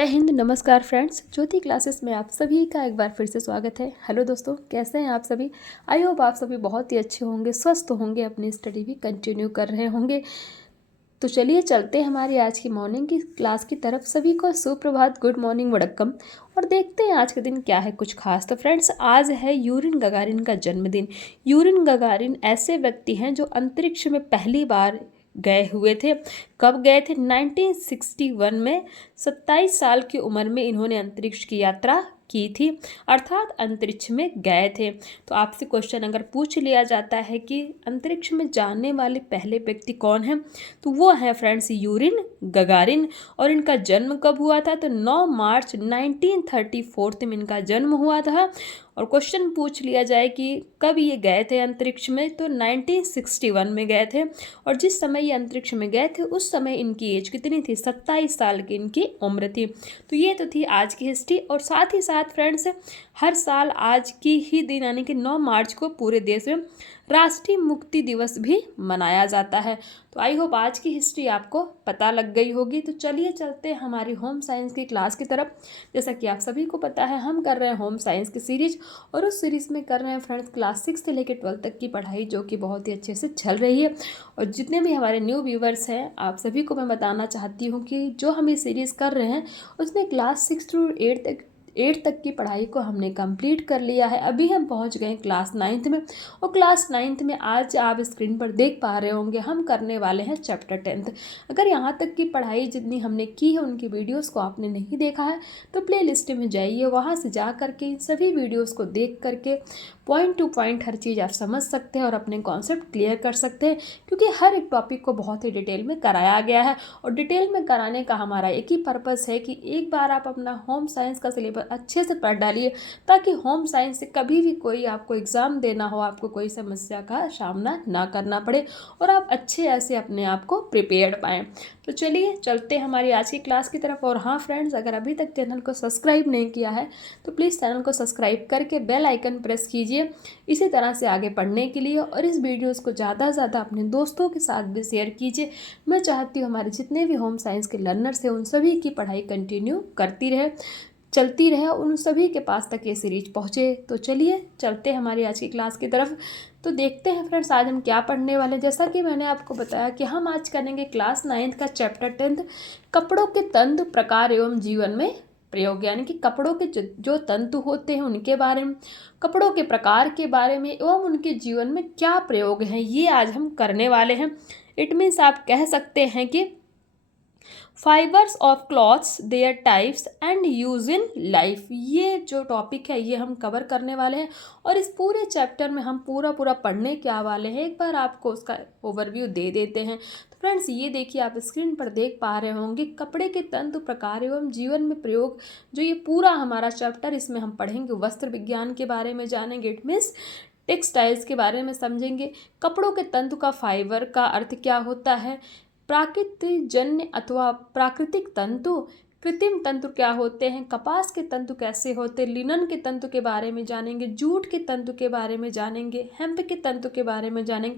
जय हिंद। नमस्कार फ्रेंड्स, ज्योति क्लासेस में आप सभी का एक बार फिर से स्वागत है। हेलो दोस्तों, कैसे हैं आप सभी? आई होप आप सभी बहुत ही अच्छे होंगे, स्वस्थ होंगे, अपनी स्टडी भी कंटिन्यू कर रहे होंगे। तो चलिए चलते हैं हमारी आज की मॉर्निंग की क्लास की तरफ। सभी को सुप्रभात, गुड मॉर्निंग, वड़क्कम। और देखते हैं आज के दिन क्या है कुछ खास। तो फ्रेंड्स, आज है यूरिन गगारिन का जन्मदिन। यूरिन गगारिन ऐसे व्यक्ति हैं जो अंतरिक्ष में पहली बार गए हुए थे। कब गए थे? 1961 में 27 साल की उम्र में इन्होंने अंतरिक्ष की यात्रा की थी, अर्थात अंतरिक्ष में गए थे। तो आपसे क्वेश्चन अगर पूछ लिया जाता है कि अंतरिक्ष में जाने वाले पहले व्यक्ति कौन हैं, तो वो है फ्रेंड्स यूरिन गगारिन। और इनका जन्म कब हुआ था? तो 9 मार्च 1934 में इनका जन्म हुआ था। और क्वेश्चन पूछ लिया जाए कि कब ये गए थे अंतरिक्ष में, तो 1961 में गए थे। और जिस समय ये अंतरिक्ष में गए थे उस समय इनकी एज कितनी थी? 27 साल की इनकी उम्र थी। तो ये तो थी आज की हिस्ट्री। और साथ ही साथ फ्रेंड्स, हर साल आज की ही दिन यानी कि 9 मार्च को पूरे देश में राष्ट्रीय मुक्ति दिवस भी मनाया जाता है। तो आई होप आज की हिस्ट्री आपको पता लग गई होगी। तो चलिए चलते हैं हमारी होम साइंस की क्लास की तरफ। जैसा कि आप सभी को पता है, हम कर रहे हैं होम साइंस की सीरीज, और उस सीरीज़ में कर रहे हैं फ्रेंड्स क्लास 6 से लेकर 12 तक की पढ़ाई, जो कि बहुत ही अच्छे से चल रही है। और जितने भी हमारे न्यू व्यूवर्स हैं, आप सभी को मैं बताना चाहती हूँ कि जो हम ये सीरीज़ कर रहे हैं उसमें क्लास 6 to 8 तक की पढ़ाई को हमने कंप्लीट कर लिया है। अभी हम पहुंच गए क्लास 9th में। और क्लास 9th में आज आप स्क्रीन पर देख पा रहे होंगे हम करने वाले हैं चैप्टर 10th। अगर यहाँ तक की पढ़ाई जितनी हमने की है उनकी वीडियोस को आपने नहीं देखा है तो प्ले लिस्ट में जाइए, वहाँ से जा करके इन सभी वीडियोस को देख करके पॉइंट टू पॉइंट हर चीज़ आप समझ सकते हैं और अपने कॉन्सेप्ट क्लियर कर सकते हैं। क्योंकि हर एक टॉपिक को बहुत ही डिटेल में कराया गया है। और डिटेल में कराने का हमारा एक ही पर्पस है कि एक बार आप अपना होम साइंस का सिलेबस अच्छे से पढ़ डालिए, ताकि होम साइंस से कभी भी कोई आपको एग्ज़ाम देना हो, आपको कोई समस्या का सामना ना करना पड़े और आप अच्छे ऐसे अपने आप को प्रिपेयर्ड पाएँ। तो चलिए चलते हैं हमारी आज की क्लास की तरफ। और हाँ फ्रेंड्स, अगर अभी तक चैनल को सब्सक्राइब नहीं किया है तो प्लीज़ चैनल को सब्सक्राइब करके बेल आइकन प्रेस कीजिए इसी तरह से आगे पढ़ने के लिए। और इस वीडियोस को ज़्यादा से ज़्यादा अपने दोस्तों के साथ भी शेयर कीजिए। मैं चाहती हूँ हमारे जितने भी होम साइंस के लर्नर्स हैं उन सभी की पढ़ाई कंटिन्यू करती रहे, चलती रहे, उन सभी के पास तक ये सीरीज पहुँचे। तो चलिए चलते हैं हमारी आज की क्लास की तरफ। तो देखते हैं फ्रेंड्स आज हम क्या पढ़ने वाले हैं। जैसा कि मैंने आपको बताया कि हम आज करेंगे क्लास 9th का चैप्टर 10th, कपड़ों के तंतु, प्रकार एवं जीवन में प्रयोग। यानी कि कपड़ों के जो तंतु होते हैं उनके बारे में, कपड़ों के प्रकार के बारे में एवं उनके जीवन में क्या प्रयोग हैं, ये आज हम करने वाले हैं। इट मीन्स आप कह सकते हैं कि fibres of clothes, there types and use in life, ये जो टॉपिक है ये हम कवर करने वाले हैं। और इस पूरे चैप्टर में हम पूरा पढ़ने क्या वाले हैं, एक बार आपको उसका ओवरव्यू दे देते हैं। तो फ्रेंड्स ये देखिए, आप स्क्रीन पर देख पा रहे होंगे कपड़े के तंतु, प्रकार एवं जीवन में प्रयोग। जो ये पूरा हमारा चैप्टर, इसमें हम पढ़ेंगे वस्त्र विज्ञान के बारे में जानेंगे, इट मीन्स टेक्सटाइल्स के बारे में समझेंगे। कपड़ों के तंतु का फाइबर का अर्थ क्या होता है, प्राकृतिक जन्य अथवा प्राकृतिक तंतु, कृत्रिम तंतु क्या होते हैं, कपास के तंतु कैसे होते हैं, लिनन के तंतु के बारे में जानेंगे, जूट के तंतु के बारे में जानेंगे, हेम्प के तंतु के बारे में जानेंगे,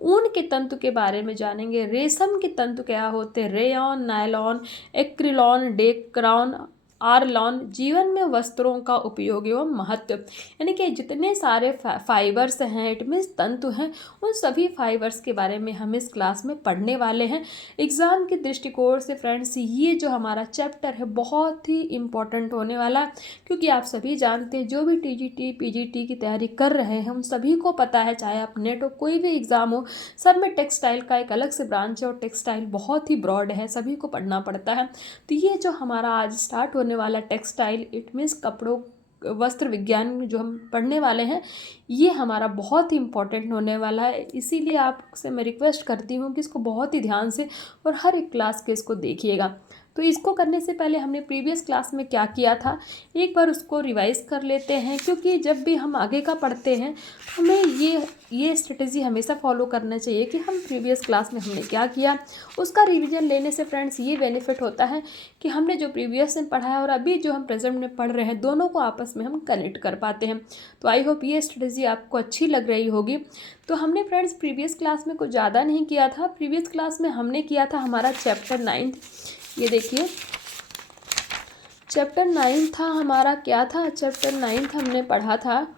ऊन के तंतु के बारे में जानेंगे, रेशम के तंतु क्या होते हैं, रेयॉन, नायलॉन, एक्रिलॉन, डेक्रॉन, आरलॉन। जीवन में वस्त्रों का उपयोग एवं महत्व, यानी कि जितने सारे फाइबर्स हैं, इट मीन्स तंतु हैं, उन सभी फाइबर्स के बारे में हम इस क्लास में पढ़ने वाले हैं। एग्ज़ाम के दृष्टिकोण से फ्रेंड्स ये जो हमारा चैप्टर है बहुत ही इम्पॉर्टेंट होने वाला है। क्योंकि आप सभी जानते हैं जो भी टीजीटी पीजीटी की तैयारी कर रहे हैं उन सभी को पता है, चाहे आप नेट हो कोई भी एग्ज़ाम हो, सब में टेक्सटाइल का एक अलग से ब्रांच है और टेक्सटाइल बहुत ही ब्रॉड है, सभी को पढ़ना पड़ता है। तो ये जो हमारा आज स्टार्ट होने वाला टेक्सटाइल, इट मीन्स कपड़ों, वस्त्र विज्ञान जो हम पढ़ने वाले हैं, ये हमारा बहुत ही इम्पॉर्टेंट होने वाला है। इसीलिए आपसे मैं रिक्वेस्ट करती हूँ कि इसको बहुत ही ध्यान से और हर एक क्लास के इसको देखिएगा। तो इसको करने से पहले हमने प्रीवियस क्लास में क्या किया था एक बार उसको रिवाइज कर लेते हैं। क्योंकि जब भी हम आगे का पढ़ते हैं तो हमें ये स्ट्रेटेजी हमेशा फॉलो करना चाहिए कि हम प्रीवियस क्लास में हमने क्या किया, उसका रिवीजन लेने से फ्रेंड्स ये बेनिफिट होता है कि हमने जो प्रीवियस में पढ़ा है और अभी जो हम प्रेजेंट में पढ़ रहे हैं दोनों को आपस में हम कनेक्ट कर पाते हैं। तो आई होप ये स्ट्रेटेजी आपको अच्छी लग रही होगी। तो हमने फ्रेंड्स प्रीवियस क्लास में कुछ ज़्यादा नहीं किया था। प्रीवियस क्लास में हमने किया था हमारा चैप्टर 9, ये देखिए चैप्टर 9 था हमारा, क्या था चैप्टर 9 हमने पढ़ा था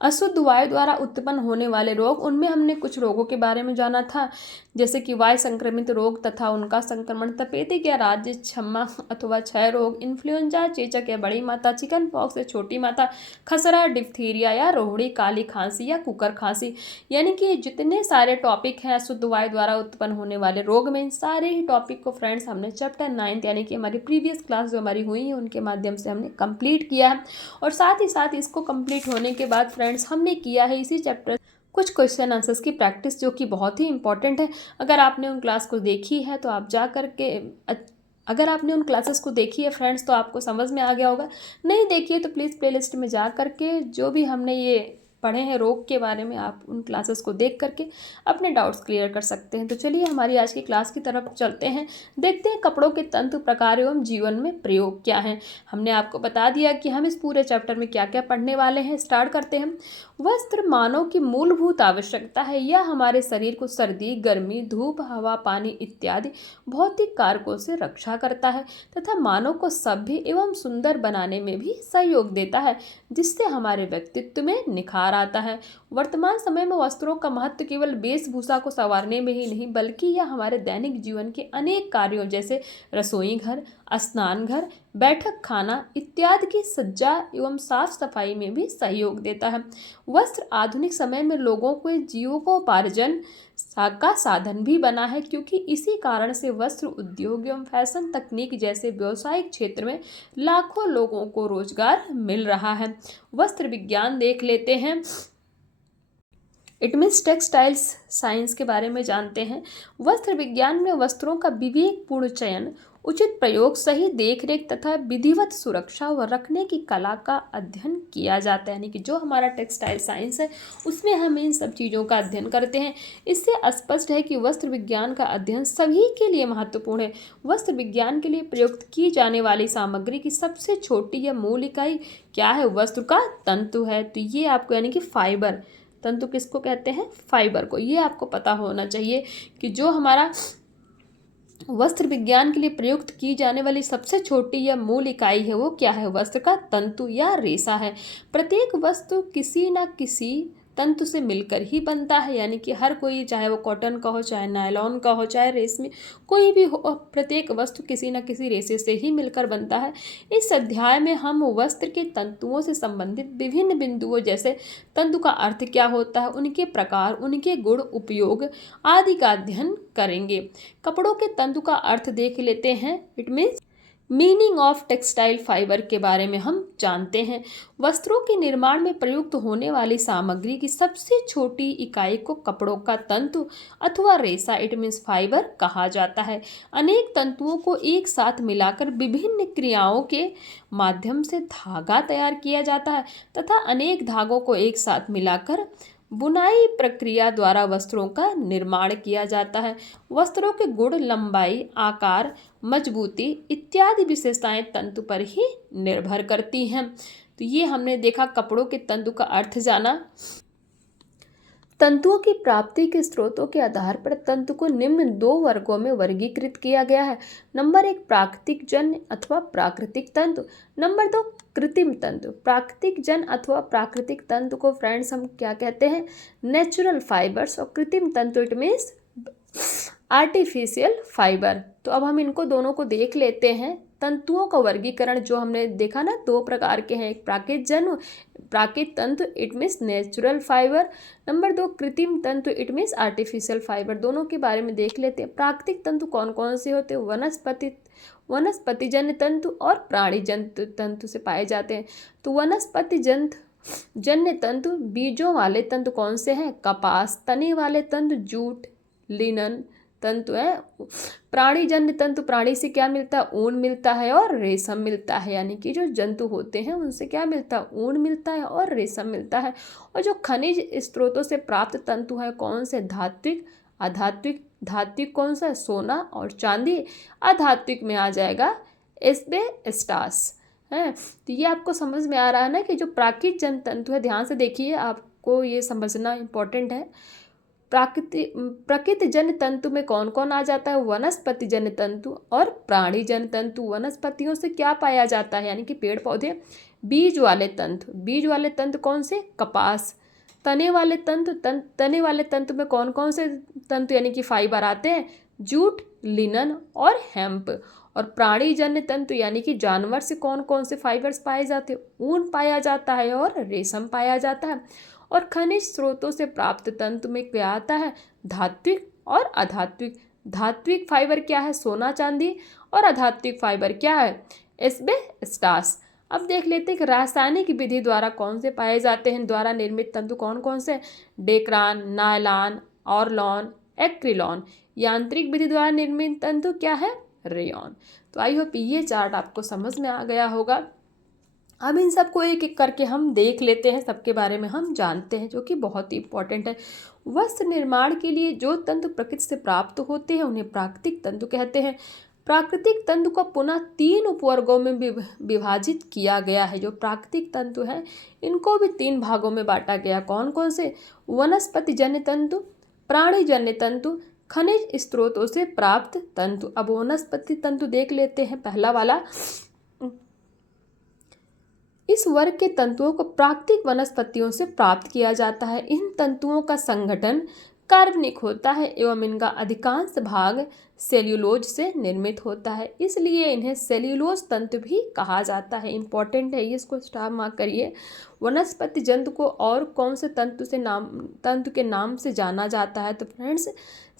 अशुद्ध वायु द्वारा उत्पन्न होने वाले रोग। उनमें हमने कुछ रोगों के बारे में जाना था, जैसे कि वायु संक्रमित रोग तथा उनका संक्रमण, तपेदिक या राज्य छम्मा अथवा क्षय रोग, इन्फ्लुएंजा, चेचक या बड़ी माता, चिकन पॉक्स या छोटी माता, खसरा, डिप्थीरिया या रोहड़ी, काली खांसी या कुकर खांसी। यानी कि जितने सारे टॉपिक हैं अशुद्ध वायु द्वारा उत्पन्न होने वाले रोग में, इन सारे ही टॉपिक को फ्रेंड्स हमने चैप्टर 9 यानी कि हमारी प्रीवियस क्लास जो हमारी हुई है उनके माध्यम से हमने कंप्लीट किया है। और साथ ही साथ इसको कंप्लीट होने के बाद फ्रेंड्स हमने किया है इसी चैप्टर कुछ क्वेश्चन आंसर्स की प्रैक्टिस, जो कि बहुत ही इंपॉर्टेंट है। अगर आपने उन क्लास को देखी है तो आप जा कर के अगर आपने उन क्लासेस को देखी है फ्रेंड्स तो आपको समझ में आ गया होगा। नहीं देखिए तो प्लीज़ प्लेलिस्ट में जा कर के जो भी हमने ये पढ़े हैं रोग के बारे में, आप उन क्लासेस को देख करके अपने डाउट्स क्लियर कर सकते हैं। तो चलिए हमारी आज की क्लास की तरफ चलते हैं, देखते हैं कपड़ों के तंतु प्रकार एवं जीवन में प्रयोग क्या है। हमने आपको बता दिया कि हम इस पूरे चैप्टर में क्या क्या पढ़ने वाले हैं। स्टार्ट करते हैं। वस्त्र मानव की मूलभूत आवश्यकता है। यह हमारे शरीर को सर्दी, गर्मी, धूप, हवा, पानी इत्यादि भौतिक कारकों से रक्षा करता है तथा मानव को सभ्य एवं सुंदर बनाने में भी सहयोग देता है, जिससे हमारे व्यक्तित्व में निखार आता है। वर्तमान समय में वस्त्रों का महत्व केवल वेशभूषा को संवारने में ही नहीं, बल्कि यह हमारे दैनिक जीवन के अनेक कार्यों जैसे रसोई घर, स्नान घर, बैठक खाना इत्यादि की सज्जा एवं साफ सफाई में भी सहयोग देता है। वस्त्र आधुनिक समय में लोगों को जीविकोपार्जन का साधन भी बना है, क्योंकि इसी कारण से वस्त्र उद्योग एवं फैशन तकनीक जैसे व्यावसायिक क्षेत्र में लाखों लोगों को रोजगार मिल रहा है। वस्त्र विज्ञान देख लेते हैं। इट मीन्स टेक्सटाइल्स साइंस के बारे में जानते हैं। वस्त्र विज्ञान में वस्त्रों का विवेकपूर्ण चयन, उचित प्रयोग, सही देखरेख तथा विधिवत सुरक्षा व रखने की कला का अध्ययन किया जाता है। यानी कि जो हमारा टेक्सटाइल साइंस है उसमें हम इन सब चीज़ों का अध्ययन करते हैं। इससे स्पष्ट है कि वस्त्र विज्ञान का अध्ययन सभी के लिए महत्वपूर्ण है। वस्त्र विज्ञान के लिए प्रयुक्त की जाने वाली सामग्री की सबसे छोटी या मूल इकाई क्या है? वस्त्र का तंतु है। तो ये आपको यानी कि फाइबर, तंतु किसको कहते हैं? फाइबर को। ये आपको पता होना चाहिए कि जो हमारा वस्त्र विज्ञान के लिए प्रयुक्त की जाने वाली सबसे छोटी या मूल इकाई है वो क्या है? वस्त्र का तंतु या रेशा है। प्रत्येक वस्तु किसी न किसी तंतु से मिलकर ही बनता है। यानी कि हर कोई, चाहे वो कॉटन का हो, चाहे नायलॉन का हो, चाहे रेशमी, कोई भी हो, प्रत्येक वस्तु किसी न किसी रेशे से ही मिलकर बनता है। इस अध्याय में हम वस्त्र के तंतुओं से संबंधित विभिन्न बिंदुओं जैसे तंतु का अर्थ क्या होता है, उनके प्रकार, उनके गुण, उपयोग आदि का अध्ययन करेंगे। कपड़ों के तंतु का अर्थ देख लेते हैं। It means meaning of textile fibre के बारे में हम जानते हैं। वस्त्रों के निर्माण में प्रयुक्त होने वाली सामग्री की सबसे छोटी इकाई को कपड़ों का तंतु अथवा रेशा, इट मीन्स फाइबर कहा जाता है। अनेक तंतुओं को एक साथ मिलाकर विभिन्न क्रियाओं के माध्यम से धागा तैयार किया जाता है तथा अनेक धागों को एक साथ मिलाकर बुनाई प्रक्रिया द्वारा वस्त्रों का निर्माण किया जाता है। वस्त्रों के गुण, लंबाई, आकार, मजबूती इत्यादि विशेषताएं तंतु पर ही निर्भर करती हैं। तो ये हमने देखा, कपड़ों के तंतु का अर्थ जाना। तंतुओं की प्राप्ति के स्रोतों के आधार पर तंतु को निम्न 2 वर्गों में वर्गीकृत किया गया है। नंबर 1 प्राकृतिक जन्य अथवा प्राकृतिक तंतु। नंबर 2 कृत्रिम तंतु। प्राकृतिक जन्य अथवा प्राकृतिक तंतु को फ्रेंड्स हम क्या कहते हैं? Natural fibres. और कृत्रिम तंतु इट मीन्स आर्टिफिशियल फाइबर। तो अब हम इनको दोनों को देख लेते हैं। तंतुओं का वर्गीकरण जो हमने देखा ना, 2 प्रकार के हैं, एक प्राकृतिक जन्य, प्राकृतिक तंतु it means natural fibre. Number 2 कृत्रिम तंतु इट मीन्स आर्टिफिशियल फाइबर। दोनों के बारे में देख लेते हैं। प्राकृतिक तंतु कौन कौन से होते हैं? वनस्पतिजन्य तंतु और प्राणीजन्य तंतु से पाए जाते हैं। तो वनस्पतिजन्य तंतु बीजों वाले तंतु कौन से हैं? कपास। तने वाले तंतु जूट, लिनन तंतु है। प्राणीजन्य तंतु, प्राणी से क्या मिलता है? ऊन मिलता है और रेशम मिलता है। यानी कि जो जंतु होते हैं उनसे क्या मिलता है? ऊन मिलता है और रेशम मिलता है। और जो खनिज स्रोतों से प्राप्त तंतु है कौन से? धात्विक, आधात्विक। धात्विक कौन सा है? सोना और चांदी। आधात्विक में आ जाएगा एस्बेस्टास है। तो ये आपको समझ में आ रहा है ना कि जो प्राकृतिक जन्य तंतु है, ध्यान से देखिए, आपको ये समझना इम्पोर्टेंट है। प्रकृतिजन्य तंतु में कौन कौन आ जाता है? वनस्पतिजन्य तंतु और प्राणीजन्य तंतु। वनस्पतियों से क्या पाया जाता है, यानी कि पेड़ पौधे? बीज वाले तंतु। बीज वाले तंतु कौन से? कपास। तने वाले तंतु, तने वाले तंतु में कौन कौन से तंतु यानी कि फाइबर आते हैं? जूट, लिनन और हेम्प। और प्राणीजन्य तंतु यानी कि जानवर से कौन कौन से फाइबर्स पाए जाते हैं? ऊन पाया जाता है और रेशम पाया जाता है। और खनिज स्रोतों से प्राप्त तंतु में क्या आता है? धात्विक और अधात्विक। धात्विक फाइबर क्या है? सोना चांदी। और अधात्विक फाइबर क्या है? एस्बेस्टास। अब देख लेते हैं कि रासायनिक विधि द्वारा कौन से पाए जाते हैं द्वारा निर्मित तंतु कौन कौन से? Dacron, nylon, Orlon, एक्रिलॉन। यांत्रिक विधि द्वारा निर्मित तंतु क्या है? रेयॉन। तो आई होप ये चार्ट आपको समझ में आ गया होगा। अब इन सबको एक एक करके हम देख लेते हैं, सबके बारे में हम जानते हैं, जो कि बहुत ही इंपॉर्टेंट है। वस्त्र निर्माण के लिए जो तंतु प्रकृति से प्राप्त होते हैं उन्हें प्राकृतिक तंतु कहते हैं। प्राकृतिक तंतु को पुनः 3 उपवर्गों में विभाजित किया गया है। जो प्राकृतिक तंतु हैं इनको भी 3 भागों में बांटा गया। कौन कौन से? वनस्पतिजन्य तंतु, प्राणीजन्य तंतु, खनिज स्रोतों से प्राप्त तंतु। अब वनस्पति तंतु देख लेते हैं। पहला वाला, इस वर्ग के तंतुओं को प्राकृतिक वनस्पतियों से प्राप्त किया जाता है। इन तंतुओं का संगठन कार्बनिक होता है एवं इनका अधिकांश भाग सेल्यूलोज से निर्मित होता है, इसलिए इन्हें सेल्यूलोज तंतु भी कहा जाता है। इंपॉर्टेंट है ये, इसको स्टार मार्क करिए। वनस्पति जंतु को और कौन से तंतु के नाम से जाना जाता है? तो फ्रेंड्स,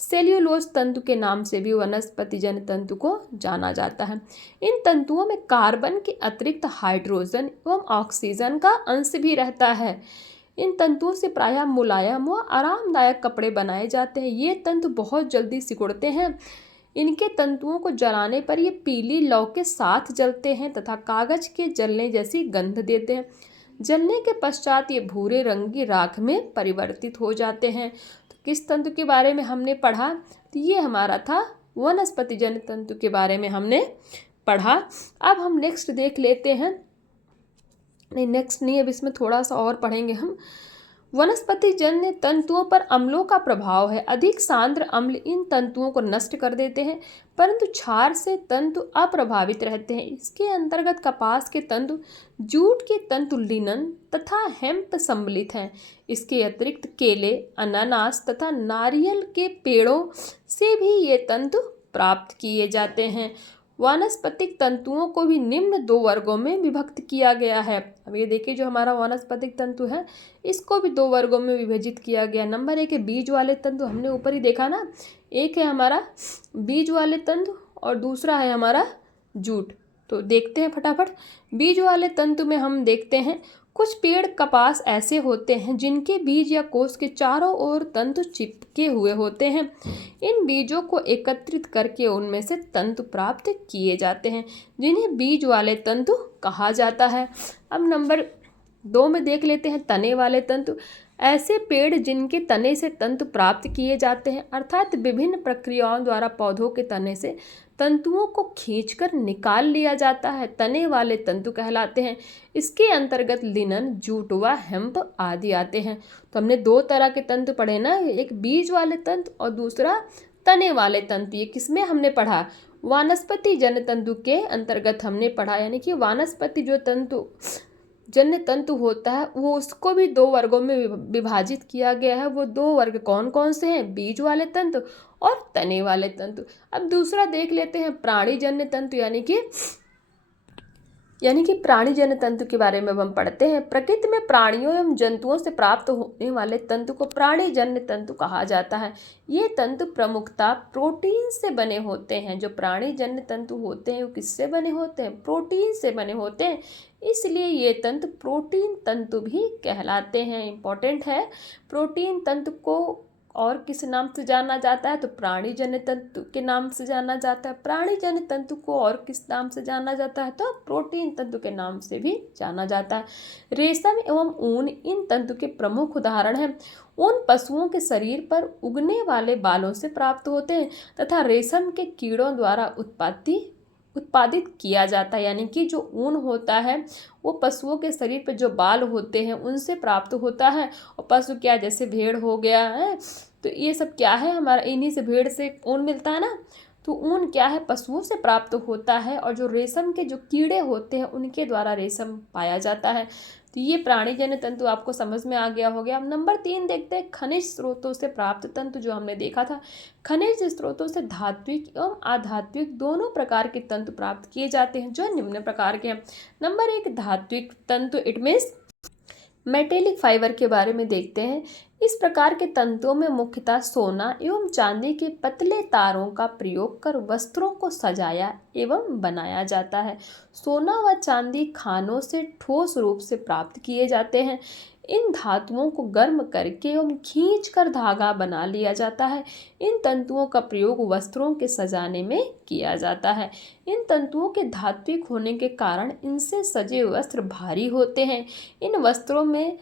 सेल्यूलोज तंतु के नाम से भी वनस्पतिजन्य तंतु को जाना जाता है। इन तंतुओं में कार्बन के अतिरिक्त हाइड्रोजन एवं ऑक्सीजन का अंश भी रहता है। इन तंतुओं से प्रायः मुलायम व आरामदायक कपड़े बनाए जाते हैं। ये तंतु बहुत जल्दी सिकुड़ते हैं। इनके तंतुओं को जलाने पर ये पीली लौ के साथ जलते हैं तथा कागज के जलने जैसी गंध देते हैं। जलने के पश्चात ये भूरे रंग की राख में परिवर्तित हो जाते हैं। तो किस तंतु के बारे में हमने पढ़ा? तो ये हमारा था वनस्पतिजन्य तंतु के बारे में हमने पढ़ा। अब हम नेक्स्ट देख लेते हैं। नहीं, नेक्स्ट नहीं, अब इसमें थोड़ा सा और पढ़ेंगे हम। वनस्पतिजन्य तंतुओं पर अम्लों का प्रभाव है। अधिक सांद्र अम्ल इन तंतुओं को नष्ट कर देते हैं, परंतु क्षार से तंतु अप्रभावित रहते हैं। इसके अंतर्गत कपास के तंतु, जूट के तंतु, लिनन तथा हेम्प सम्मिलित हैं। इसके अतिरिक्त केले, अनानास तथा नारियल के पेड़ों से भी ये तंतु प्राप्त किए जाते हैं। वानस्पतिक तंतुओं को भी निम्न 2 वर्गों में विभक्त किया गया है। अब ये देखिए, जो हमारा वानस्पतिक तंतु है इसको भी 2 वर्गों में विभाजित किया गया। नंबर 1 है बीज वाले तंतु, हमने ऊपर ही देखा ना। एक है हमारा बीज वाले तंतु और दूसरा है हमारा जूट। तो देखते हैं फटाफट। बीज वाले तंतु में हम देखते हैं कुछ पेड़ कपास ऐसे होते हैं जिनके बीज या कोष के चारों ओर तंतु चिपके हुए होते हैं। इन बीजों को एकत्रित करके उनमें से तंतु प्राप्त किए जाते हैं, जिन्हें बीज वाले तंतु कहा जाता है। अब नंबर 2 में देख लेते हैं तने वाले तंतु। ऐसे पेड़ जिनके तने से तंतु प्राप्त किए जाते हैं, अर्थात विभिन्न प्रक्रियाओं द्वारा पौधों के तने से तंतुओं को खींचकर निकाल लिया जाता है, तने वाले तंतु कहलाते हैं। इसके अंतर्गत लिनन, जूट व हेम्प आदि आते हैं। तो हमने 2 तरह के तंतु पढ़े ना, एक बीज वाले तंतु और दूसरा तने वाले तंतु। ये किसमें हमने पढ़ा? वानस्पति जन्य तंतु के अंतर्गत हमने पढ़ा। यानी कि वानस्पति जो तंतु जन्य तंतु होता है वो उसको भी 2 वर्गों में विभाजित किया गया है। वो 2 वर्ग कौन कौन से हैं? बीज वाले तंतु और तने वाले तंतु। अब दूसरा देख लेते हैं प्राणीजन्य तंतु, यानी कि प्राणीजन्य तंतु के बारे में हम पढ़ते हैं। प्रकृति में प्राणियों एवं जंतुओं से प्राप्त होने वाले तंतु को प्राणीजन्य तंतु कहा जाता है। ये तंतु प्रमुखतः प्रोटीन से बने होते हैं। जो प्राणीजन्य तंतु होते हैं वो किससे बने होते हैं? प्रोटीन से बने होते हैं, इसलिए ये तंतु प्रोटीन तंतु भी कहलाते हैं। इंपॉर्टेंट है। प्रोटीन तंतु को और किस नाम से जाना जाता है? तो प्राणीजन्य तंतु के नाम से जाना जाता है। प्राणीजन्य तंतु को और किस नाम से जाना जाता है? तो प्रोटीन तंतु के नाम से भी जाना जाता है। रेशम एवं ऊन इन तंतु के प्रमुख उदाहरण हैं। ऊन पशुओं के शरीर पर उगने वाले बालों से प्राप्त होते हैं तथा रेशम के कीड़ों द्वारा उत्पत्ति उत्पादित किया जाता है। यानी कि जो ऊन होता है वो पशुओं के शरीर पर जो बाल होते हैं उनसे प्राप्त होता है। और पशु क्या, जैसे भेड़ हो गया है, तो ये सब क्या है, हमारा इन्हीं से, भेड़ से ऊन मिलता है ना, तो ऊन क्या है, पशुओं से प्राप्त होता है। और जो रेशम के जो कीड़े होते हैं उनके द्वारा रेशम पाया जाता है। तो ये प्राणीजन्य तंतु आपको समझ में आ गया हो गया। अब नंबर 3 देखते हैं, खनिज स्रोतों से प्राप्त तंतु, जो हमने देखा था। खनिज स्रोतों से धात्विक एवं अधात्विक दोनों प्रकार के तंतु प्राप्त किए जाते हैं, जो निम्न प्रकार के हैं। नंबर 1, धात्विक तंतु, इट मीन्स मेटेलिक फाइबर के बारे में देखते हैं। इस प्रकार के तंतुओं में मुख्यतः सोना एवं चांदी के पतले तारों का प्रयोग कर वस्त्रों को सजाया एवं बनाया जाता है। सोना व चांदी खानों से ठोस रूप से प्राप्त किए जाते हैं। इन धातुओं को गर्म करके एवं खींच कर धागा बना लिया जाता है। इन तंतुओं का प्रयोग वस्त्रों के सजाने में किया जाता है। इन तंतुओं के धात्विक होने के कारण इनसे सजे वस्त्र भारी होते हैं। इन वस्त्रों में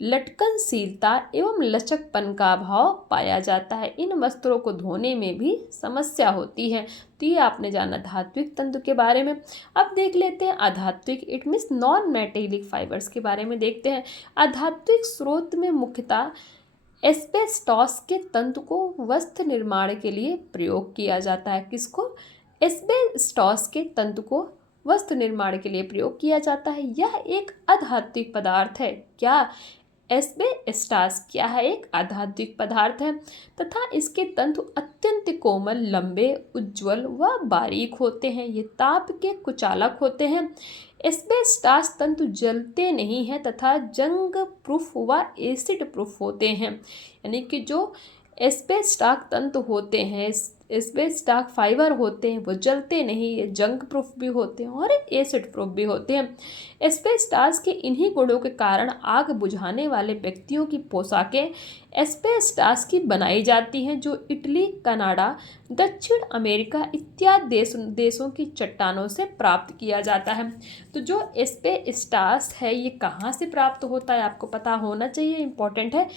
लटकनशीलता एवं लचकपन का अभाव पाया जाता है। इन वस्त्रों को धोने में भी समस्या होती है। तो ये आपने जाना धात्विक तंतु के बारे में। अब देख लेते हैं अधात्विक, it means non metallic fibres के बारे में देखते हैं। अधात्विक स्रोत में मुख्यतः एस्बेस्टॉस के तंतु को वस्त्र निर्माण के लिए प्रयोग किया जाता है। किसको? एस्बेस्टॉस के तंतु को वस्त्र निर्माण के लिए प्रयोग किया जाता है। यह एक अधात्विक पदार्थ है। क्या? एस्बेस्टॉस क्या है? एक अधात्विक पदार्थ है तथा इसके तंतु अत्यंत कोमल, लंबे, उज्ज्वल व बारीक होते हैं। ये ताप के कुचालक होते हैं। एस्बेस्टॉस तंतु जलते नहीं हैं तथा जंग प्रूफ व एसिड प्रूफ होते हैं। यानी कि जो एस्बेस्टॉस तंतु होते हैं, एस्बेस्टॉस फाइबर होते हैं, वो जलते नहीं, ये जंग प्रूफ भी होते हैं और एसिड प्रूफ भी होते हैं। एस्बेस्टॉस के इन्हीं गुणों के कारण आग बुझाने वाले व्यक्तियों की पोशाकें एस्बेस्टॉस की बनाई जाती हैं, जो इटली, कनाडा, दक्षिण अमेरिका इत्यादि देशों की चट्टानों से प्राप्त किया जाता है। तो जो एस्बेस्टॉस है ये कहाँ से प्राप्त होता है आपको पता होना चाहिए, इंपॉर्टेंट है।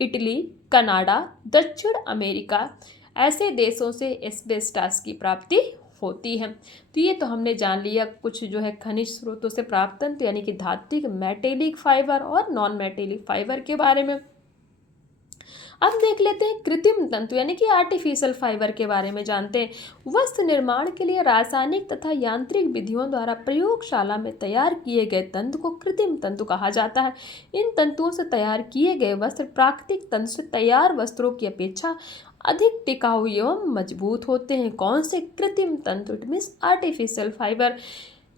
इटली, कनाडा, दक्षिण अमेरिका ऐसे देशों से एस्बेस्टॉस की प्राप्ति होती है। तो ये तो हमने जान लिया कुछ जो है खनिज स्रोतों से प्राप्त तंतु, यानी कि धात्विक, मेटेलिक फाइबर और नॉन मेटेलिक फाइबर के बारे में। अब देख लेते हैं कृत्रिम तंतु, यानी कि आर्टिफिशियल फाइबर के बारे में जानते हैं। वस्त्र निर्माण के लिए रासायनिक तथा यांत्रिक विधियों द्वारा प्रयोगशाला में तैयार किए गए तंतु को कृत्रिम तंतु कहा जाता है। इन तंतुओं से तैयार किए गए वस्त्र प्राकृतिक तंतु से तैयार वस्त्रों की अपेक्षा अधिक टिकाऊ एवं मजबूत होते हैं। कौन से? कृत्रिम तंतु, इट मीन्स आर्टिफिशियल फाइबर।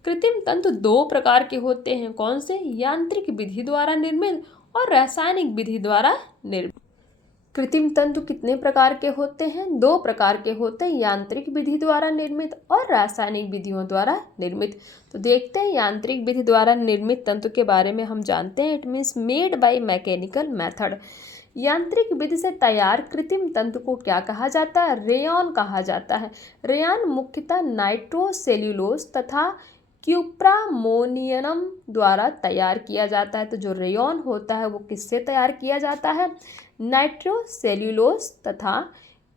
कृत्रिम तंतु 2 प्रकार के होते हैं। कौन से? यांत्रिक विधि द्वारा निर्मित और रासायनिक विधि द्वारा निर्मित। कृत्रिम तंतु कितने प्रकार के होते हैं? 2 प्रकार के होते हैं, यांत्रिक विधि द्वारा निर्मित और रासायनिक विधियों द्वारा निर्मित। तो देखते हैं यांत्रिक विधि द्वारा निर्मित तंतु के बारे में हम जानते हैं। It means made by mechanical method. यांत्रिक विधि से तैयार कृत्रिम तंतु को क्या कहा जाता है? रेयॉन कहा जाता है। रेयॉन मुख्यतः नाइट्रोसेल्यूलोज तथा क्यूप्रामोनियम द्वारा तैयार किया जाता है। तो जो रेयॉन होता है वो किससे तैयार किया जाता है? नाइट्रोसेल्यूलोज तथा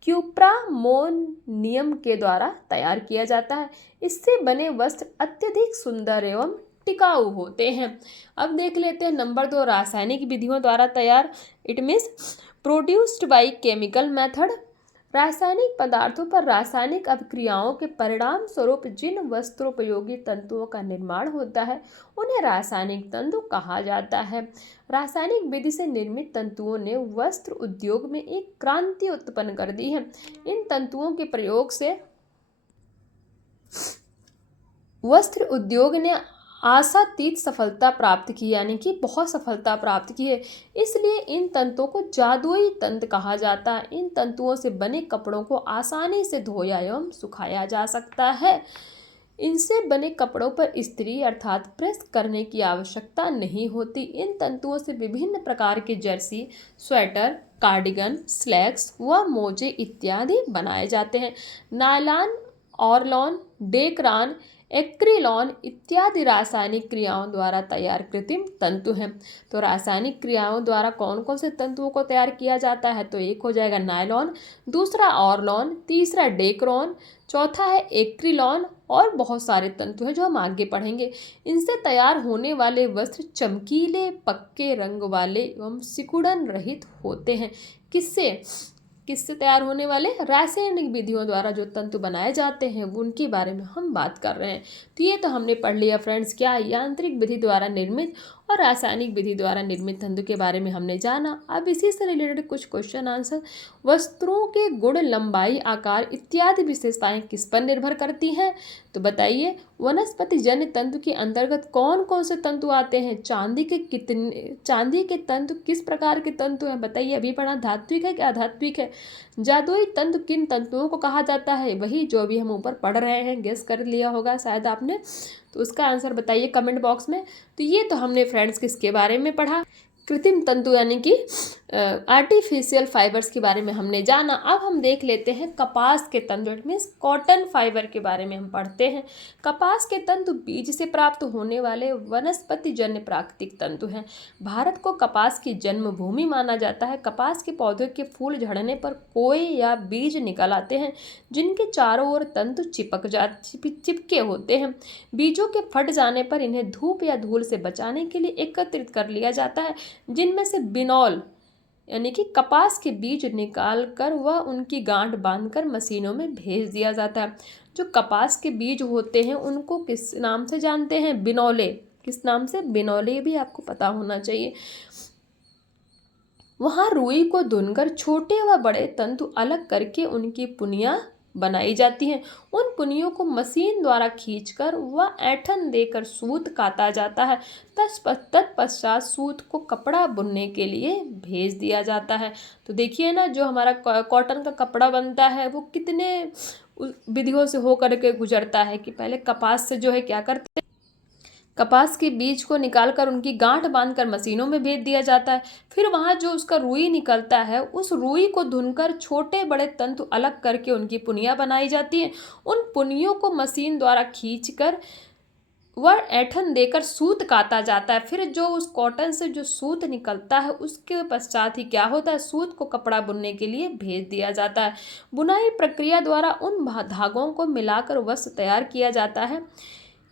क्यूप्रामोनियम के द्वारा तैयार किया जाता है। इससे बने वस्त्र अत्यधिक सुंदर एवं टिकाऊ होते हैं। अब देख लेते हैं नंबर 2, रासायनिक विधियों द्वारा तैयार, it means produced by chemical method. रासायनिक पदार्थों पर रासायनिक अभिक्रियाओं के परिणाम स्वरूप जिन वस्त्रोपयोगी तंतुओं का निर्माण होता है उन्हें रासायनिक तंतु कहा जाता है। रासायनिक विधि से निर्मित तंतुओं ने वस्त्र उद्योग में एक क्रांति उत्पन्न कर दी है। इन तंतुओं के प्रयोग से वस्त्र उद्योग ने आशातीत सफलता प्राप्त की, यानी कि बहुत सफलता प्राप्त की है। इसलिए इन तंतुओं को जादुई तंत्र कहा जाता है। इन तंतुओं से बने कपड़ों को आसानी से धोया एवं सुखाया जा सकता है। इनसे बने कपड़ों पर इस्त्री अर्थात प्रेस करने की आवश्यकता नहीं होती। इन तंतुओं से विभिन्न प्रकार के जर्सी, स्वेटर, कार्डिगन, स्लैक्स व मोजे इत्यादि बनाए जाते हैं। नायलॉन, ऑरलॉन, डेक्रान, एक्रिलॉन इत्यादि रासायनिक क्रियाओं द्वारा तैयार कृत्रिम तंतु हैं। तो रासायनिक क्रियाओं द्वारा कौन कौन से तंतुओं को तैयार किया जाता है? तो एक हो जाएगा नायलॉन, दूसरा ऑर्लॉन, तीसरा डेक्रॉन, चौथा है एक्रिलॉन और बहुत सारे तंतु हैं जो हम आगे पढ़ेंगे। इनसे तैयार होने वाले वस्त्र चमकीले, पक्के रंग वाले एवं सिकुड़न रहित होते हैं। किससे किससे तैयार होने वाले? रासायनिक विधियों द्वारा जो तंतु बनाए जाते हैं उनके बारे में हम बात कर रहे हैं। तो ये तो हमने पढ़ लिया फ्रेंड्स, क्या यांत्रिक विधि द्वारा निर्मित और रासायनिक विधि द्वारा निर्मित तंतु के बारे में हमने जाना। अब इसी से रिलेटेड कुछ क्वेश्चन आंसर। वस्त्रों के गुण, लंबाई, आकार इत्यादि विशेषताएं किस पर निर्भर करती हैं? तो बताइए, वनस्पति जन्य तंतु के अंतर्गत कौन कौन से तंतु आते हैं? चांदी के तंतु किस प्रकार के तंतु हैं? बताइए, अभी पढ़ा, धात्विक है क्या अधात्विक है? जादुई तंतु किन तंतुओं को कहा जाता है? वही जो भी हम ऊपर पढ़ रहे हैं, गेस कर लिया होगा शायद आपने, तो उसका आंसर बताइए कमेंट बॉक्स में। तो ये तो हमने फ्रेंड्स किसके बारे में पढ़ा? कृत्रिम तंतु यानी कि आर्टिफिशियल फाइबर्स के बारे में हमने जाना। अब हम देख लेते हैं कपास के तंतु, इट मीन्स कॉटन फाइबर के बारे में हम पढ़ते हैं। कपास के तंतु बीज से प्राप्त होने वाले वनस्पति जन्य प्राकृतिक तंतु हैं। भारत को कपास की जन्मभूमि माना जाता है। कपास के पौधे के फूल झड़ने पर कोय या बीज निकल आते हैं जिनके चारों ओर तंतु चिपके होते हैं। बीजों के फट जाने पर इन्हें धूप या धूल से बचाने के लिए एकत्रित कर लिया जाता है, जिनमें से बिनौल यानी कि कपास के बीज निकाल कर वह उनकी गांठ बांधकर मशीनों में भेज दिया जाता है। जो कपास के बीज होते हैं उनको किस नाम से जानते हैं? बिनौले। किस नाम से? बिनौले, भी आपको पता होना चाहिए। वहाँ रुई को धुनकर छोटे व बड़े तंतु अलग करके उनकी पुनिया बनाई जाती हैं। उन पुनियों को मशीन द्वारा खींचकर व ऐंठन देकर सूत काता जाता है। तत्पश्चात सूत को कपड़ा बुनने के लिए भेज दिया जाता है। तो देखिए ना, जो हमारा कॉटन का कपड़ा बनता है वो कितने विधियों से होकर के गुजरता है कि पहले कपास से जो है क्या करते हैं, कपास के बीज को निकालकर उनकी गांठ बांधकर मशीनों में भेज दिया जाता है। फिर वहाँ जो उसका रुई निकलता है उस रुई को धुनकर छोटे बड़े तंतु अलग करके उनकी पुनिया बनाई जाती है। उन पुनियों को मशीन द्वारा खींचकर वह ऐंठन देकर सूत काता जाता है। फिर जो उस कॉटन से जो सूत निकलता है उसके पश्चात ही क्या होता है, सूत को कपड़ा बुनने के लिए भेज दिया जाता है। बुनाई प्रक्रिया द्वारा उन धागों को मिलाकर वस्त्र तैयार किया जाता है।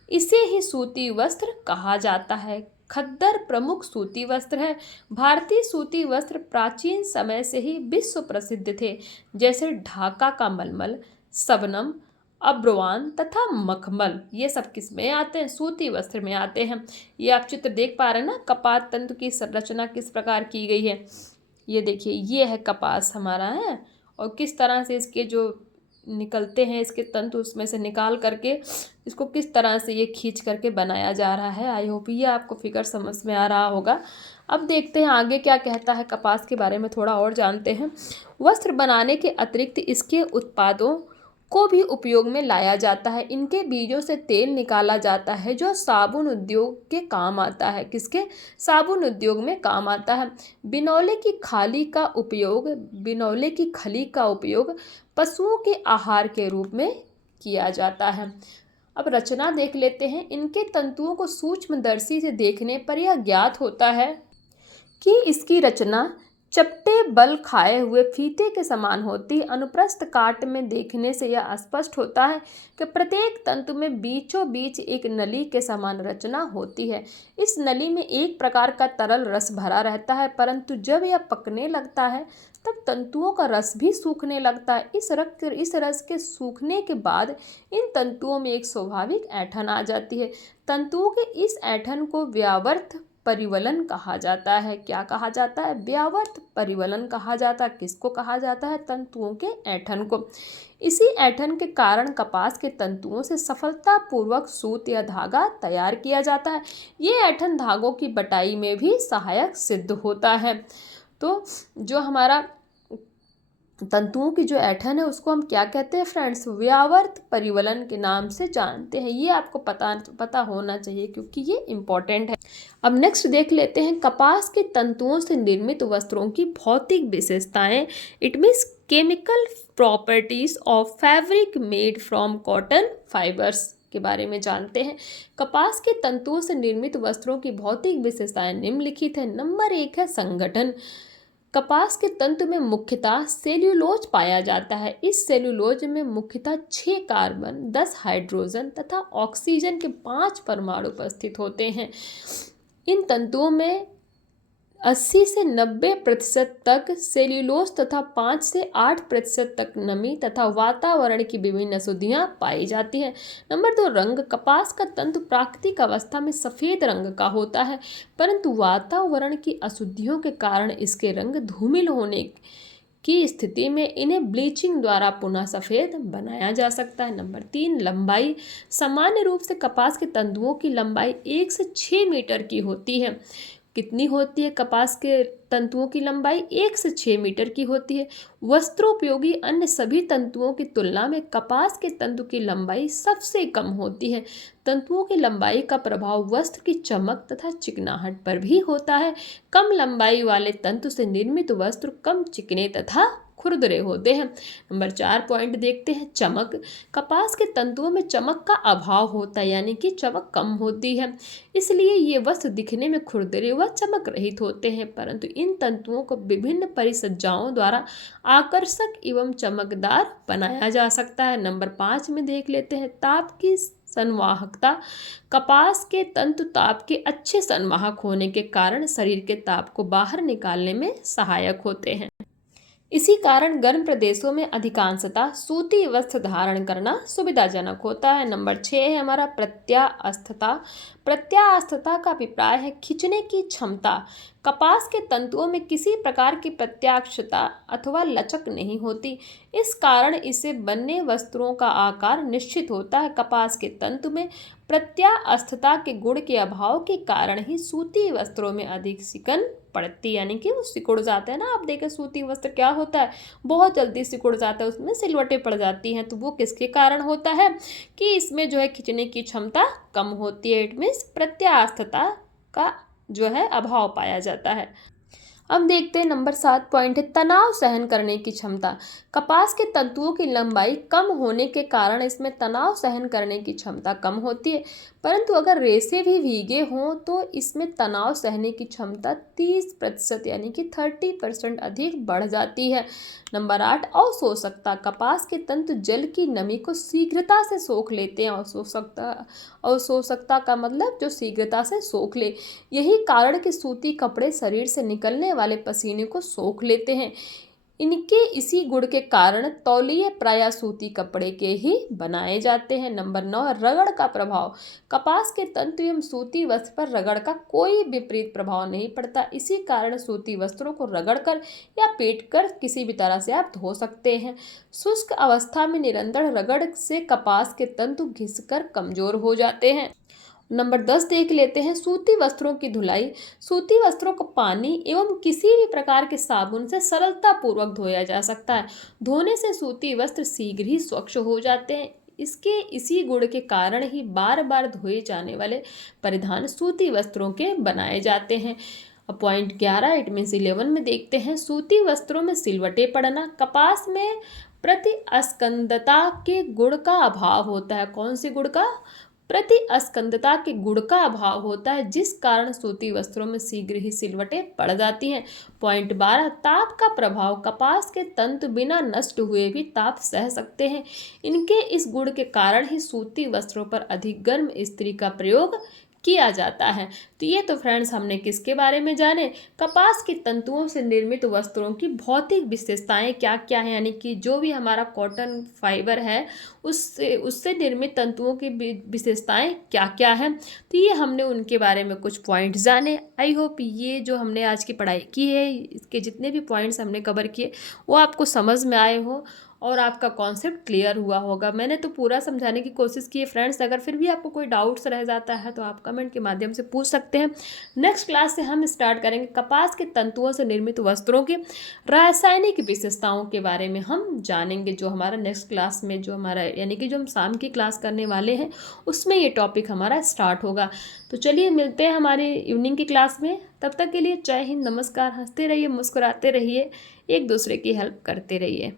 इसे ही सूती वस्त्र कहा जाता है। खद्दर प्रमुख सूती वस्त्र है। भारतीय सूती वस्त्र प्राचीन समय से ही विश्व प्रसिद्ध थे, जैसे ढाका का मलमल, सबनम, अब्रवान तथा मखमल। ये सब किस में आते हैं? सूती वस्त्र में आते हैं। ये आप चित्र देख पा रहे हैं ना, कपास तंतु की संरचना किस प्रकार की गई है। ये देखिए, ये है कपास हमारा है, और किस तरह से इसके जो निकलते हैं इसके तंतु, उसमें से निकाल करके इसको किस तरह से ये खींच करके बनाया जा रहा है। आई होप ये आपको फिगर समझ में आ रहा होगा। अब देखते हैं आगे क्या कहता है, कपास के बारे में थोड़ा और जानते हैं। वस्त्र बनाने के अतिरिक्त इसके उत्पादों को भी उपयोग में लाया जाता है। इनके बीजों से तेल निकाला जाता है जो साबुन उद्योग के काम आता है। किसके? साबुन उद्योग में काम आता है। बिनौले की खली का उपयोग पशुओं के आहार के रूप में किया जाता है। अब रचना देख लेते हैं। इनके तंतुओं को सूक्ष्मदर्शी से देखने पर यह ज्ञात होता है कि इसकी रचना चपटे बल खाए हुए फीते के समान होती है। अनुप्रस्थ काट में देखने से यह स्पष्ट होता है कि प्रत्येक तंतु में बीचों बीच एक नली के समान रचना होती है। इस नली में एक प्रकार का तरल रस भरा रहता है, परंतु जब यह पकने लगता है तब तंतुओं का रस भी सूखने लगता है। इस रस के सूखने के बाद इन तंतुओं में एक स्वाभाविक ऐंठन आ जाती है। तंतुओं के इस ऐंठन को व्यावर्त परिवलन कहा जाता है। क्या कहा जाता है? व्यावर्त परिवलन कहा जाता है। किसको कहा जाता है? तंतुओं के ऐंठन को। इसी ऐंठन के कारण कपास के तंतुओं से सफलतापूर्वक सूत या धागा तैयार किया जाता है। ये ऐंठन धागों की बटाई में भी सहायक सिद्ध होता है। तो जो हमारा तंतुओं की जो ऐंठन है उसको हम क्या कहते हैं फ्रेंड्स? व्यावर्त परिवलन के नाम से जानते हैं। ये आपको पता होना चाहिए क्योंकि ये इम्पोर्टेंट है। अब नेक्स्ट देख लेते हैं कपास के तंतुओं से निर्मित वस्त्रों की भौतिक विशेषताएं। It means chemical properties of fabric made from cotton fibres. के बारे में जानते हैं। कपास के तंतुओं से निर्मित वस्त्रों की भौतिक विशेषताएं निम्नलिखित है। नंबर 1 है संगठन। कपास के तंतु में मुख्यतः सेल्यूलोज पाया जाता है। इस सेल्यूलोज में मुख्यतः 6 कार्बन, 10 हाइड्रोजन तथा ऑक्सीजन के 5 परमाणु उपस्थित होते हैं। इन तंतुओं में 80 से 90% तक सेल्यूलोज तथा 5 से 8% तक नमी तथा वातावरण की विभिन्न अशुद्धियां पाई जाती हैं। नंबर 2 रंग। कपास का तंतु प्राकृतिक अवस्था में सफ़ेद रंग का होता है, परंतु वातावरण की अशुद्धियों के कारण इसके रंग धूमिल होने की स्थिति में इन्हें ब्लीचिंग द्वारा पुनः सफ़ेद बनाया जा सकता है। नंबर 3 लंबाई। सामान्य रूप से कपास के तंतुओं की लंबाई 1 से 6 मीटर की होती है। कितनी होती है कपास के तंतुओं की लंबाई? 1 से 6 मीटर की होती है। वस्त्रोपयोगी अन्य सभी तंतुओं की तुलना में कपास के तंतु की लंबाई सबसे कम होती है। तंतुओं की लंबाई का प्रभाव वस्त्र की चमक तथा चिकनाहट पर भी होता है। कम लंबाई वाले तंतु से निर्मित वस्त्र कम चिकने तथा खुरदरे होते हैं। नंबर 4 पॉइंट देखते हैं, चमक। कपास के तंतुओं में चमक का अभाव होता है, यानी कि चमक कम होती है, इसलिए ये वस्त्र दिखने में खुरदरे व चमक रहित होते हैं। परंतु इन तंतुओं को विभिन्न परिसज्जाओं द्वारा आकर्षक एवं चमकदार बनाया जा सकता है। नंबर 5 में देख लेते हैं, ताप की संवाहकता। कपास के तंतु ताप के अच्छे संवाहक होने के कारण शरीर के ताप को बाहर निकालने में सहायक होते हैं। इसी कारण गर्म प्रदेशों में अधिकांशतः सूती वस्त्र धारण करना सुविधाजनक होता है। नंबर 6 है हमारा प्रत्यास्थता। प्रत्यास्थता का अभिप्राय है खींचने की क्षमता। कपास के तंतुओं में किसी प्रकार की प्रत्यास्थता अथवा लचक नहीं होती, इस कारण इसे बनने वस्त्रों का आकार निश्चित होता है। कपास के तंतु में प्रत्यास्थता के गुण के अभाव के कारण ही सूती वस्त्रों में अधिक सिकन पड़ती, यानी कि वो सिकुड़ जाते हैं ना। आप देखें सूती वस्त्र क्या होता है, बहुत जल्दी सिकुड़ जाता है, उसमें सिलवटें पड़ जाती हैं। तो वो किसके कारण होता है कि इसमें जो है खींचने की क्षमता कम होती है। इट मीन्स प्रत्यास्थता का जो है अभाव पाया जाता है। अब देखते हैं नंबर 7 पॉइंट है तनाव सहन करने की क्षमता। कपास के तंतुओं की लंबाई कम होने के कारण इसमें तनाव सहन करने की क्षमता कम होती है, परंतु अगर रेशे भी भीगे हों तो इसमें तनाव सहने की क्षमता 30% यानी कि 30% अधिक बढ़ जाती है। नंबर 8 अवशोषकता। कपास के तंतु जल की नमी को शीघ्रता से सोख लेते हैं। अवशोषकता का मतलब जो शीघ्रता से सोख ले। यही कारण कि सूती कपड़े शरीर से निकलने वाले पसीने को सोख लेते हैं। इनके इसी गुण के कारण तौलिए प्रायः सूती कपड़े के ही बनाए जाते हैं। नंबर 9 रगड़ का प्रभाव। कपास के तंतु एवं सूती वस्त्र पर रगड़ का कोई विपरीत प्रभाव नहीं पड़ता, इसी कारण सूती वस्त्रों को रगड़कर या पीटकर किसी भी तरह से आप धो सकते हैं। शुष्क अवस्था में निरंतर रगड़ से कपास के तंतु घिसकर कमजोर हो जाते हैं। नंबर 10 देख लेते हैं सूती वस्त्रों की धुलाई। सूती वस्त्रों को पानी एवं किसी भी प्रकार के साबुन से सरलता पूर्वक धोया जा सकता है। धोने से सूती वस्त्र शीघ्र ही स्वच्छ हो जाते हैं। इसके इसी गुण के कारण ही बार बार धोए जाने वाले परिधान सूती वस्त्रों के बनाए जाते हैं। अब पॉइंट 11 इट मीन्स 11 में देखते हैं सूती वस्त्रों में सिलवटें पड़ना। कपास में प्रतिस्कंदता के गुण का अभाव होता है। कौन से गुण का? प्रतिस्कंदता के गुण का अभाव होता है, जिस कारण सूती वस्त्रों में शीघ्र ही सिलवटें पड़ जाती हैं। पॉइंट 12 ताप का प्रभाव। कपास के तंतु बिना नष्ट हुए भी ताप सह सकते हैं। इनके इस गुण के कारण ही सूती वस्त्रों पर अधिक गर्म इस्त्री का प्रयोग किया जाता है। तो ये तो फ्रेंड्स हमने किसके बारे में जाने, कपास के तंतुओं से निर्मित वस्त्रों की भौतिक विशेषताएं क्या क्या है, यानी कि जो भी हमारा कॉटन फाइबर है उससे निर्मित तंतुओं की विशेषताएं क्या क्या हैं। तो ये हमने उनके बारे में कुछ पॉइंट्स जाने। आई होप ये जो हमने आज की पढ़ाई की है, इसके जितने भी पॉइंट्स हमने कवर किए वो आपको समझ में आए हो और आपका कॉन्सेप्ट क्लियर हुआ होगा। मैंने तो पूरा समझाने की कोशिश की है फ्रेंड्स। अगर फिर भी आपको कोई डाउट्स रह जाता है तो आप कमेंट के माध्यम से पूछ सकते हैं। नेक्स्ट क्लास से हम स्टार्ट करेंगे कपास के तंतुओं से निर्मित वस्त्रों के रासायनिक विशेषताओं के बारे में हम जानेंगे। जो हमारा नेक्स्ट क्लास में जो हमारा यानी कि जो हम शाम की क्लास करने वाले हैं उसमें ये टॉपिक हमारा स्टार्ट होगा। तो चलिए मिलते हैं हमारी इवनिंग की क्लास में। तब तक के लिए जय हिंद, नमस्कार। हंसते रहिए, मुस्कुराते रहिए, एक दूसरे की हेल्प करते रहिए।